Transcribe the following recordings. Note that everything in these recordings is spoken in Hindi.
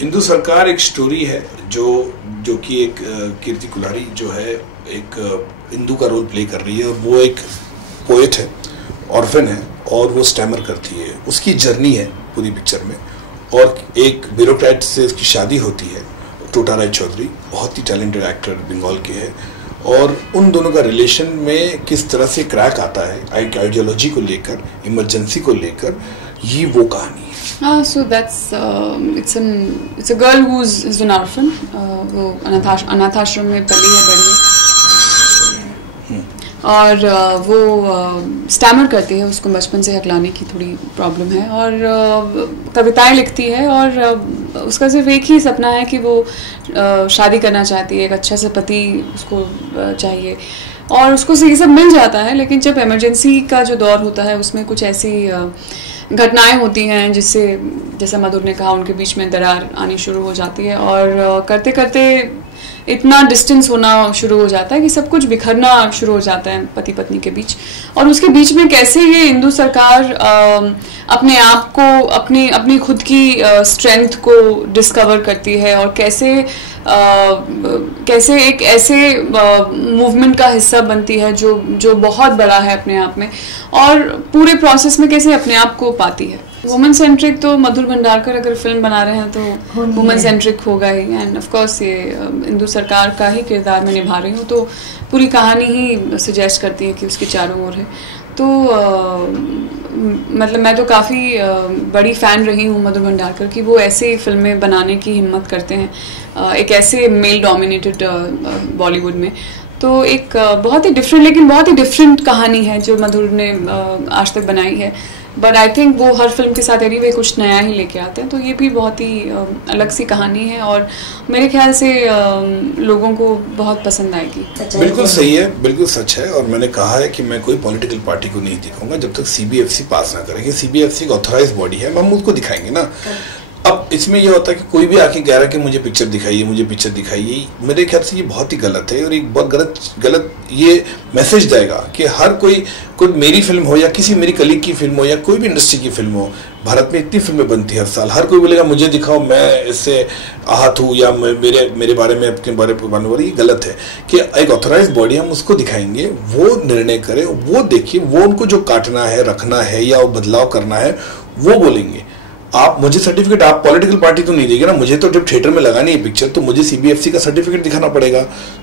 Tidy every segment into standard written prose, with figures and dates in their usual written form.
हिंदू सरकार एक स्टोरी है जो कि एक कीर्ति कुल्हारी जो है एक हिंदू का रोल प्ले कर रही है और वो एक पोएट है, ऑर्फन है और वो स्टैमर करती है। उसकी जर्नी है पूरी पिक्चर में। और एक ब्यूरोक्रेट से उसकी शादी होती है, टोटा राय चौधरी बहुत ही टैलेंटेड एक्टर बंगाल के हैं, और उन दोनों का रिलेशन में किस तरह से क्रैक आता है आइडियोलॉजी को लेकर, इमरजेंसी को लेकर, ये वो कहानी है। So that's it's a girl who's an orphan. वो अनाथाश्रम में पली है, बड़ी है और वो स्टैमर करती है। उसको बचपन से हकलाने की थोड़ी प्रॉब्लम है और कविताएं लिखती है और उसका सिर्फ एक ही सपना है कि वो शादी करना चाहती है, एक अच्छा सा पति उसको चाहिए और उसको ये सब मिल जाता है। लेकिन जब इमरजेंसी का जो दौर होता है उसमें कुछ ऐसी घटनाएं होती हैं जिससे, जैसा मधुर ने कहा, उनके बीच में दरार आनी शुरू हो जाती है और करते करते इतना डिस्टेंस होना शुरू हो जाता है कि सब कुछ बिखरना शुरू हो जाता है पति पत्नी के बीच। और उसके बीच में कैसे ये हिंदू सरकार अपने आप को, अपनी खुद की स्ट्रेंथ को डिस्कवर करती है और कैसे एक ऐसे मूवमेंट का हिस्सा बनती है जो बहुत बड़ा है अपने आप में, और पूरे प्रोसेस में कैसे अपने आप को पाती है। वुमेन सेंट्रिक तो मधुर भंडारकर अगर फिल्म बना रहे हैं तो वुमेन सेंट्रिक होगा ही। एंड ऑफ कोर्स ये हिंदू सरकार का ही किरदार मैं निभा रही हूँ, तो पूरी कहानी ही सजेस्ट करती है कि उसके चारों ओर है। तो मतलब मैं तो काफ़ी बड़ी फ़ैन रही हूँ मधुर भंडारकर की। वो ऐसे फिल्में बनाने की हिम्मत करते हैं एक ऐसे मेल डोमिनेटेड बॉलीवुड में। तो एक बहुत ही डिफरेंट, लेकिन बहुत ही डिफरेंट कहानी है जो मधुर ने आज तक बनाई है। बट आई थिंक वो हर फिल्म के साथ एनीवे कुछ नया ही लेके आते हैं, तो ये भी बहुत ही अलग सी कहानी है और मेरे ख्याल से लोगों को बहुत पसंद आएगी। बिल्कुल सही है, बिल्कुल सच है। और मैंने कहा है कि मैं कोई पॉलिटिकल पार्टी को नहीं दिखाऊंगा जब तक सीबीएफसी पास ना करेगी। सीबीएफसी का ऑथराइज बॉडी है, हम उसको दिखाएंगे ना। अब इसमें यह होता है कि कोई भी आके कह रहा है कि मुझे पिक्चर दिखाइए, मुझे पिक्चर दिखाइए, मेरे ख्याल से ये बहुत ही गलत है और एक बहुत गलत ये मैसेज देगा कि हर कोई मेरी फिल्म हो या किसी मेरी कलीग की फिल्म हो या कोई भी इंडस्ट्री की फिल्म हो, भारत में इतनी फिल्में बनती है हर साल, हर कोई बोलेगा मुझे दिखाओ, मैं इससे आहत हूँ या मेरे बारे में, अपने बारे में बनने वाली। ये गलत है कि एक ऑथराइज बॉडी हम उसको दिखाएंगे, वो निर्णय करे, वो देखिए, वो उनको जो काटना है, रखना है या बदलाव करना है वो बोलेंगे। आप मुझे सर्टिफिकेट, आप पॉलिटिकल पार्टी तो नहीं देगी ना मुझे, तो जब थिएटर में लगानी है पिक्चर तो मुझे सीबीएफसी का सर्टिफिकेट दिखाना पड़ेगा,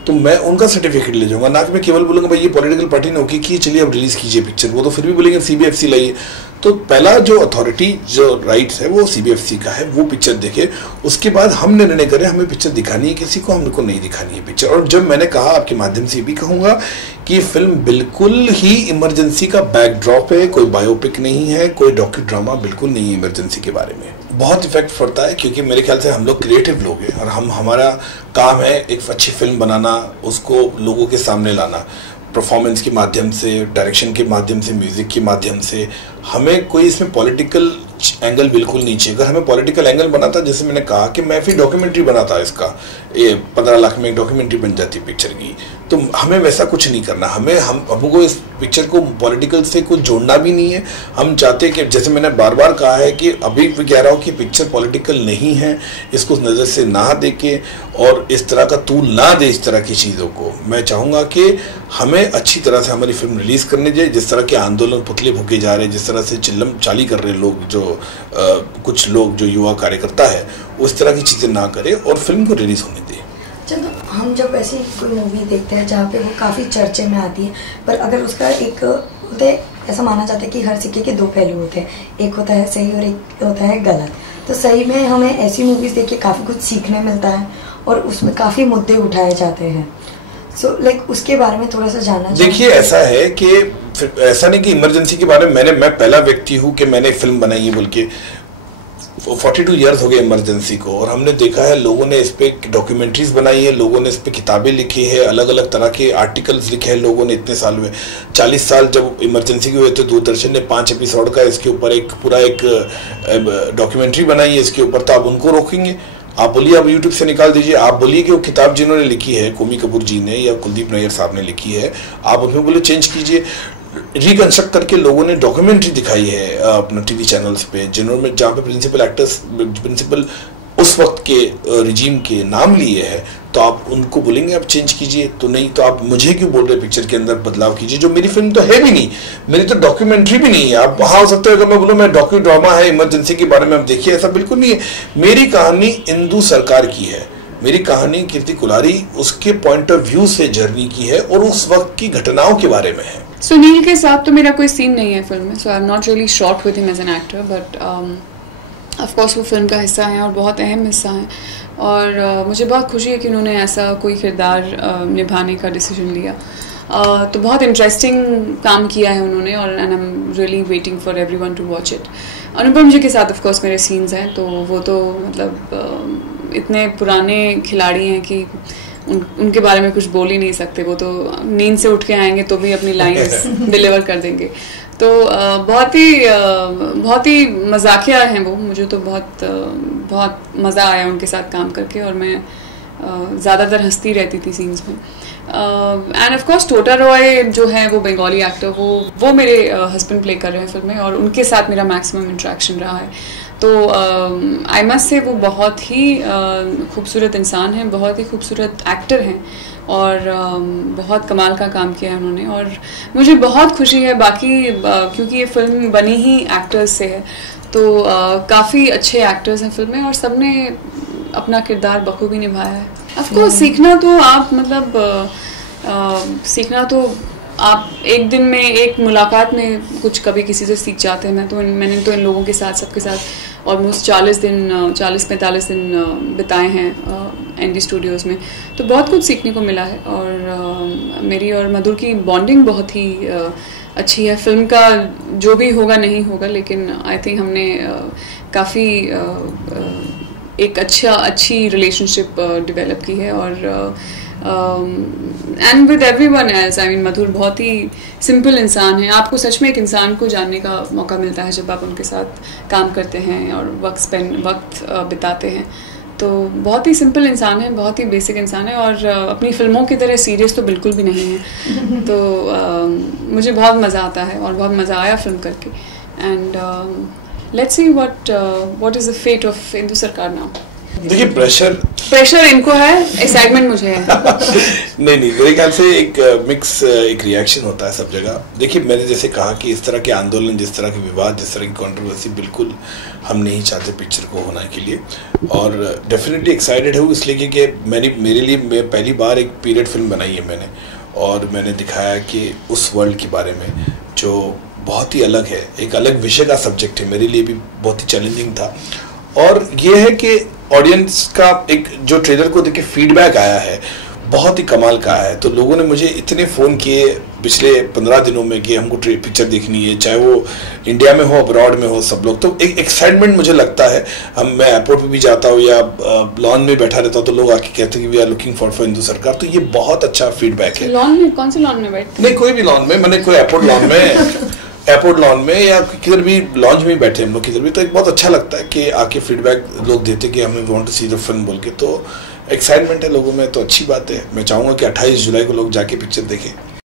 तो मैं उनका सर्टिफिकेट ले जाऊंगा, ना कि मैं केवल बोलूंगा भाई ये पॉलिटिकल पार्टी ने ओके की, चलिए अब रिलीज कीजिए पिक्चर। वो तो फिर भी बोलेंगे सीबीएफसी लाइए। तो पहला जो अथॉरिटी, जो राइट्स है वो सीबीएफसी का है, वो पिक्चर देखे, उसके बाद हम निर्णय करें हमें पिक्चर दिखानी है किसी को, हमको नहीं दिखानी है पिक्चर। और जब मैंने कहा, आपके माध्यम से भी कहूंगा कि फिल्म बिल्कुल ही इमरजेंसी का बैकड्रॉप है, कोई बायोपिक नहीं है, कोई डॉक्यू ड्रामा बिल्कुल नहीं है इमरजेंसी के बारे में। बहुत इफेक्ट पड़ता है क्योंकि मेरे ख्याल से हम लोग क्रिएटिव लोग हैं और हमारा काम है एक अच्छी फिल्म बनाना, उसको लोगों के सामने लाना, परफॉर्मेंस के माध्यम से, डायरेक्शन के माध्यम से, म्यूजिक के माध्यम से। हमें कोई इसमें पॉलिटिकल एंगल बिल्कुल नहीं चाहिए। अगर हमें पॉलिटिकल एंगल बनाता, जैसे मैंने कहा कि मैं फिर डॉक्यूमेंट्री बनाता इसका, ये 15 लाख में एक डॉक्यूमेंट्री बन जाती पिक्चर की, तो हमें वैसा कुछ नहीं करना। हमको इस पिक्चर को पॉलिटिकल से कुछ जोड़ना भी नहीं है। हम चाहते हैं कि, जैसे मैंने बार बार कहा है कि अभी भी कह रहा हूँ कि पिक्चर पॉलिटिकल नहीं है, इसको नज़र से ना देके और इस तरह का तूल ना दे इस तरह की चीज़ों को। मैं चाहूँगा कि हमें अच्छी तरह से हमारी फिल्म रिलीज़ करने जाए। जिस तरह के आंदोलन पुतले फूके जा रहे हैं, जिस तरह से चिल्लम चाली कर रहे लोग, जो कुछ लोग जो युवा कार्यकर्ता है, उस तरह की चीज़ें ना करें और फिल्म को रिलीज़ होने दें। चलो, हम जब ऐसी कोई मूवी देखते हैं जहाँ पे वो काफ़ी चर्चे में आती है, पर अगर उसका एक होता है, ऐसा माना जाता है कि हर सिक्के के दो पहलू होते हैं, एक होता है सही और एक होता है गलत। तो सही में हमें ऐसी मूवीज़ देख के काफ़ी कुछ सीखने मिलता है और उसमें काफ़ी मुद्दे उठाए जाते हैं। सो लाइक उसके बारे में थोड़ा सा जानना। देखिए, ऐसा है कि ऐसा नहीं कि इमरजेंसी के बारे में मैं पहला व्यक्ति हूँ कि मैंने फिल्म बनाई है बोल के। 42 ईयर्स हो गए इमरजेंसी को और हमने देखा है, लोगों ने इस पर डॉक्यूमेंट्रीज बनाई है, लोगों ने इस पर किताबें लिखी है, अलग अलग तरह के आर्टिकल्स लिखे हैं लोगों ने इतने साल में। 40 साल जब इमरजेंसी के हुए तो दूरदर्शन ने 5 एपिसोड का इसके ऊपर एक पूरा एक डॉक्यूमेंट्री बनाई है इसके ऊपर। तो आप उनको रोकेंगे? आप बोलिए, आप यूट्यूब से निकाल दीजिए। आप बोलिए कि वो किताब जिन्होंने लिखी है, कोमी कपूर जी ने या कुलदीप नैयर साहब ने लिखी है, आप उनमें बोले चेंज कीजिए। रिकंस्ट्रक्ट करके लोगों ने डॉक्यूमेंट्री दिखाई है अपना टीवी चैनल्स पे, जिन्होंने, जहाँ पे प्रिंसिपल उस वक्त के रिजीम के नाम लिए है, तो आप उनको बोलेंगे आप चेंज कीजिए? तो नहीं, तो आप मुझे क्यों बोल रहे पिक्चर के अंदर बदलाव कीजिए, जो मेरी फिल्म तो है भी नहीं, मेरी तो डॉक्यूमेंट्री भी नहीं है। आप हाँ हो सकता है अगर मैं बोलूँ मैं डॉक्यू ड्रामा है इमरजेंसी के बारे में आप देखिए, ऐसा बिल्कुल नहीं है। मेरी कहानी इंदु सरकार की है, मेरी कहानी कीर्ति कुलारी उसके पॉइंट ऑफ व्यू से जर्नी की है और उस वक्त की घटनाओं के बारे में है। सुनील के साथ तो मेरा कोई सीन नहीं है फिल्म में, so I am not really shot with him as an actor, but of course वो फिल्म का हिस्सा है और बहुत अहम हिस्सा है। और मुझे बहुत खुशी है कि उन्होंने ऐसा कोई किरदार निभाने का डिसीजन लिया। तो बहुत इंटरेस्टिंग काम किया है उन्होंने, और and I am really waiting for everyone to watch it. Anupam ji के साथ ऑफ कोर्स मेरे सीन्स हैं, तो वो तो मतलब इतने पुराने खिलाड़ी हैं कि उनके बारे में कुछ बोल ही नहीं सकते। वो तो नींद से उठ के आएंगे तो भी अपनी लाइंस डिलीवर कर देंगे। तो बहुत ही मजाकिया हैं वो। मुझे तो बहुत मज़ा आया उनके साथ काम करके, और मैं ज़्यादातर हंसती रहती थी सीन्स में। एंड ऑफ कोर्स टोटा रॉय जो है वो बंगाली एक्टर, वो मेरे हस्बैंड प्ले कर रहे हैं फिल्म में, और उनके साथ मेरा मैक्सिमम इंटरेक्शन रहा है। तो आई मस्ट से वो बहुत ही खूबसूरत इंसान हैं, बहुत ही खूबसूरत एक्टर हैं, और बहुत कमाल का काम किया है उन्होंने। और मुझे बहुत खुशी है बाकी क्योंकि ये फिल्म बनी ही एक्टर्स से है, तो काफ़ी अच्छे एक्टर्स हैं फिल्म में, और सबने अपना किरदार बखूबी निभाया है। ऑफ कोर्स सीखना तो आप सीखना तो आप एक दिन में, एक मुलाकात में कुछ कभी किसी से सीख जाते हैं। मैंने तो इन लोगों के साथ, सबके साथ ऑलमोस्ट 40-45 दिन बिताए हैं एनडी स्टूडियोज़ में, तो बहुत कुछ सीखने को मिला है। और मेरी और मधुर की बॉन्डिंग बहुत ही अच्छी है। फिल्म का जो भी होगा नहीं होगा, लेकिन आई थिंक हमने काफ़ी एक अच्छी रिलेशनशिप डेवलप की है। और and with everyone else, I mean Madhur बहुत ही सिंपल इंसान है। आपको सच में एक इंसान को जानने का मौका मिलता है जब आप उनके साथ काम करते हैं और वक्त बिताते हैं। तो बहुत ही सिंपल इंसान है, बहुत ही बेसिक इंसान है, और अपनी फिल्मों की तरह सीरियस तो बिल्कुल भी नहीं है। तो मुझे बहुत मज़ा आता है और बहुत मज़ा आया फिल्म करके। And let's see what is the fate of Indu Sarkar now. देखिए प्रेशर इनको है, एक्साइटमेंट मुझे है। नहीं मेरे ख्याल से एक मिक्स एक रिएक्शन होता है सब जगह। देखिए मैंने जैसे कहा कि इस तरह के आंदोलन, जिस तरह के विवाद, जिस तरह की कंट्रोवर्सी बिल्कुल हम नहीं चाहते पिक्चर को होना के लिए। और डेफिनेटली एक्साइटेड हूँ इसलिए कि मेरे लिए पहली बार एक पीरियड फिल्म बनाई है मैंने, और मैंने दिखाया कि उस वर्ल्ड के बारे में जो बहुत ही अलग है, एक अलग विषय का सब्जेक्ट है, मेरे लिए भी बहुत ही चैलेंजिंग था। और ये है कि ऑडियंस का एक जो ट्रेलर को देख के फीडबैक आया है बहुत ही कमाल का है। तो लोगों ने मुझे इतने फ़ोन किए पिछले 15 दिनों में कि हमको पिक्चर देखनी है, चाहे वो इंडिया में हो, अब्रॉड में हो, सब लोग। तो एक एक्साइटमेंट मुझे लगता है। मैं एयरपोर्ट पे भी जाता हूँ या लॉन में बैठा रहता हूँ तो लोग आके कहते हैं कि we are looking for Indu Sarkar. तो ये बहुत अच्छा फीडबैक है। लॉन में कौन से लॉन में बैठते? नहीं, कोई भी लॉन में, मैंने कोई एयरपोर्ट लॉन में या किधर भी लॉन्च में बैठे हम लोग किधर भी, तो एक बहुत अच्छा लगता है कि आके फीडबैक लोग देते कि हमें want to see the film बोल के। तो एक्साइटमेंट है लोगों में, तो अच्छी बात है। मैं चाहूँगा कि 28 जुलाई को लोग जाके पिक्चर देखें।